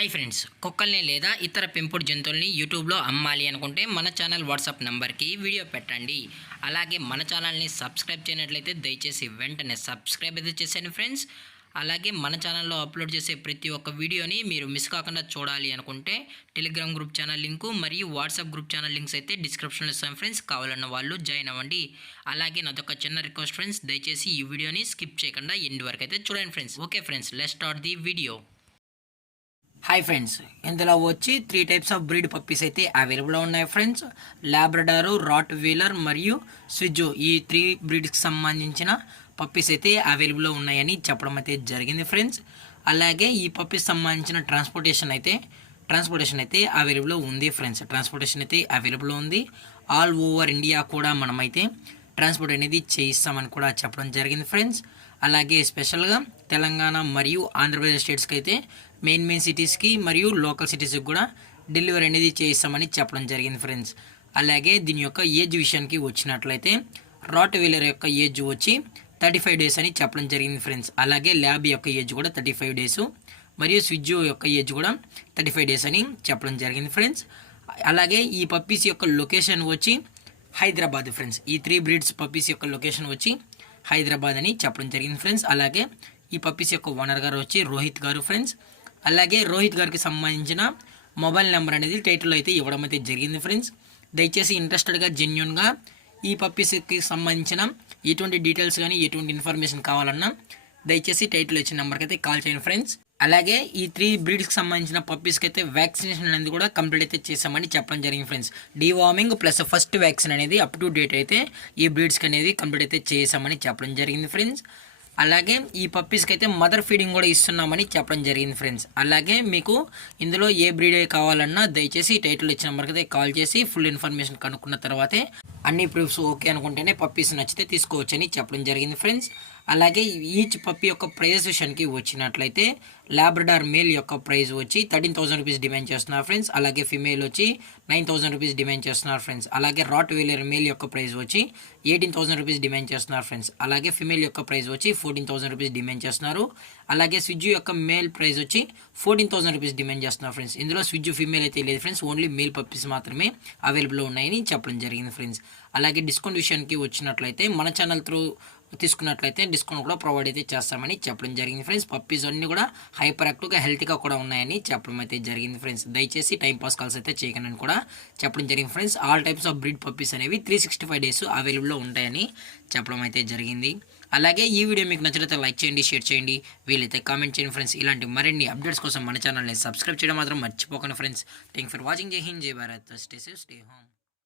Hi friends, కుక్కల్ని లేదా ఇతర పెంపుడు జంతువుల్ని యూట్యూబ్లో అమ్మాలి అనుకుంటే మన ఛానల్ వాట్సాప్ నెంబర్కి వీడియో పెట్టండి. అలాగే మన ఛానల్ని సబ్స్క్రైబ్ చేయనట్లయితే దయచేసి వెంటనే సబ్స్క్రైబ్ అయితే చేసేయండి ఫ్రెండ్స్. అలాగే మన ఛానల్లో అప్లోడ్ చేసే ప్రతి ఒక్క వీడియోని మీరు మిస్ కాకుండా చూడాలి అనుకుంటే టెలిగ్రామ్ గ్రూప్ ఛానల్ లింకు మరియు వాట్సాప్ గ్రూప్ ఛానల్ లింక్స్ అయితే డిస్క్రిప్షన్లో ఇస్తాం ఫ్రెండ్స్. కావాలన్న వాళ్ళు జాయిన్ అవ్వండి. అలాగే నాదొక చిన్న రిక్వెస్ట్ ఫ్రెండ్స్, దయచేసి ఈ వీడియోని స్కిప్ చేయకుండా ఎండ్ వరకు అయితే చూడండి friends. Okay friends, let's start the video. Hi friends, ఇందులో వచ్చి 3 టైప్స్ ఆఫ్ బ్రీడ్ పప్పీస్ అయితే అవైలబుల్లో ఉన్నాయి ఫ్రెండ్స్. లాబ్రడారు, రాట్ వీలర్ మరియు స్విజ్జు, ఈ 3 బ్రీడ్స్కి సంబంధించిన పప్పీస్ అయితే అవైలబుల్లో ఉన్నాయని చెప్పడం అయితే జరిగింది ఫ్రెండ్స్. అలాగే ఈ పప్పీస్ సంబంధించిన ట్రాన్స్పోర్టేషన్ అయితే అవైలబుల్లో ఉంది ఫ్రెండ్స్. ట్రాన్స్పోర్టేషన్ అయితే అవైలబుల్లో ఉంది. ఆల్ ఓవర్ ఇండియా కూడా మనమైతే ట్రాన్స్పోర్ట్ అనేది చేయిస్తామని కూడా చెప్పడం జరిగింది ఫ్రెండ్స్. అలాగే స్పెషల్గా తెలంగాణ మరియు ఆంధ్రప్రదేశ్ స్టేట్స్కి అయితే మెయిన్ సిటీస్కి మరియు లోకల్ సిటీస్కి కూడా డెలివరీ అనేది చేయిస్తామని చెప్పడం జరిగింది ఫ్రెండ్స్. అలాగే దీని యొక్క ఏజ్ విషయానికి వచ్చినట్లయితే రాట్ వీలర్ యొక్క ఏజ్ వచ్చి 35 డేస్ అని చెప్పడం జరిగింది ఫ్రెండ్స్. అలాగే ల్యాబ్ యొక్క ఏజ్ కూడా 35 డేస్ మరియు స్విజ్జు యొక్క ఏజ్ కూడా 35 డేస్ అని చెప్పడం జరిగింది ఫ్రెండ్స్. అలాగే ఈ పప్పీస్ యొక్క లొకేషన్ వచ్చి హైదరాబాద్ ఫ్రెండ్స్. ఈ 3 బ్రీడ్స్ పప్పీస్ యొక్క లొకేషన్ వచ్చి హైదరాబాద్ అని చెప్పడం జరిగింది ఫ్రెండ్స్. అలాగే ఈ పప్పీస్ యొక్క ఓనర్ గారు వచ్చి రోహిత్ గారు ఫ్రెండ్స్. అలాగే రోహిత్ గారికి సంబంధించిన మొబైల్ నెంబర్ అనేది టైటిల్ అయితే ఇవ్వడం అయితే జరిగింది ఫ్రెండ్స్. దయచేసి ఇంట్రెస్టెడ్గా జెన్యున్గా ఈ పప్పీస్కి సంబంధించిన ఎటువంటి డీటెయిల్స్ కానీ ఎటువంటి ఇన్ఫర్మేషన్ కావాలన్నా దయచేసి టైటిల్ ఇచ్చిన నెంబర్కి అయితే కాల్ చేయండి ఫ్రెండ్స్. అలాగే ఈ 3 బ్రీడ్స్కి సంబంధించిన పప్పీస్కి అయితే వ్యాక్సినేషన్ అనేది కూడా కంప్లీట్ అయితే చేసామని చెప్పడం జరిగింది friends. Deworming plus first vaccine అనేది అప్ టు డేట్ అయితే ఈ బ్రీడ్స్కి అనేది కంప్లీట్ అయితే చేసామని చెప్పడం జరిగింది ఫ్రెండ్స్. అలాగే ఈ పప్పీస్కి అయితే మదర్ ఫీడింగ్ కూడా ఇస్తున్నామని చెప్పడం జరిగింది ఫ్రెండ్స్. అలాగే మీకు ఇందులో ఏ బ్రీడ్ కావాలన్నా దయచేసి టైటిల్ ఇచ్చిన నెంబర్కి అయితే కాల్ చేసి ఫుల్ ఇన్ఫర్మేషన్ కనుక్కున్న తర్వాతే అన్ని ప్రూఫ్స్ ఓకే అనుకుంటేనే పప్పీస్ నచ్చితే తీసుకోవచ్చని చెప్పడం జరిగింది ఫ్రెండ్స్. అలాగే ఈచ్ పప్పీ యొక్క ప్రైస్ విషయానికి వచ్చినట్లయితే లాబ్రడార్ మేల్ యొక్క ప్రైస్ వచ్చి 13,000 రూపీస్ డిమాండ్ చేస్తున్నారు ఫ్రెండ్స్. అలాగే ఫిమేల్ వచ్చి 9,000 రూపీస్ డిమాండ్ చేస్తున్నారు ఫ్రెండ్స్. అలాగే రాట్ వీలర్ మేల్ యొక్క ప్రైస్ వచ్చి 18,000 రూపీస్ డిమాండ్ చేస్తున్నారు ఫ్రెండ్స్. అలాగే ఫిమేల్ యొక్క ప్రైస్ వచ్చి 14,000 రూపీస్ డిమాండ్ చేస్తున్నారు. అలాగే స్విజ్జు యొక్క మేల్ ప్రైస్ వచ్చి 14,000 రూపీస్ డిమాండ్ చేస్తున్నారు ఫ్రెండ్స్. ఇందులో స్విజ్జు ఫిమేల్ అయితే లేదు ఫ్రెండ్స్, ఓన్లీ మేల్ పప్పీస్ మాత్రమే అవైలబుల్లో ఉన్నాయని చెప్పడం జరిగింది ఫ్రెండ్స్. అలాగే డిస్కౌంట్ విషయానికి వచ్చినట్లయితే మన ఛానల్ త్రూ తీసుకున్నట్లయితే డిస్కౌంట్ కూడా ప్రొవైడ్ అయితే చేస్తామని చెప్పడం జరిగింది ఫ్రెండ్స్. పప్పీస్ అన్నీ కూడా హైపర్ యాక్టివ్గా హెల్తీగా కూడా ఉన్నాయని చెప్పడం అయితే జరిగింది ఫ్రెండ్స్. దయచేసి టైంపాస్ కాల్స్ అయితే చేయకండి కూడా చెప్పడం జరిగింది friends. All types of breed puppies అనేవి 365 డేస్ అవైలబుల్లో ఉంటాయని చెప్పడం అయితే జరిగింది. అలాగే ఈ వీడియో మీకు నచ్చినట్లయితే లైక్ చేయండి, షేర్ చేయండి, వీలైతే కామెంట్ చేయండి ఫ్రెండ్స్. ఇలాంటి మరిన్ని అప్డేట్స్ కోసం మన ఛానల్ని సబ్స్క్రైబ్ చేయడం మాత్రం మర్చిపోకండి ఫ్రెండ్స్. Thank for watching. జై హింద్, జై Bharat, stay safe, stay home.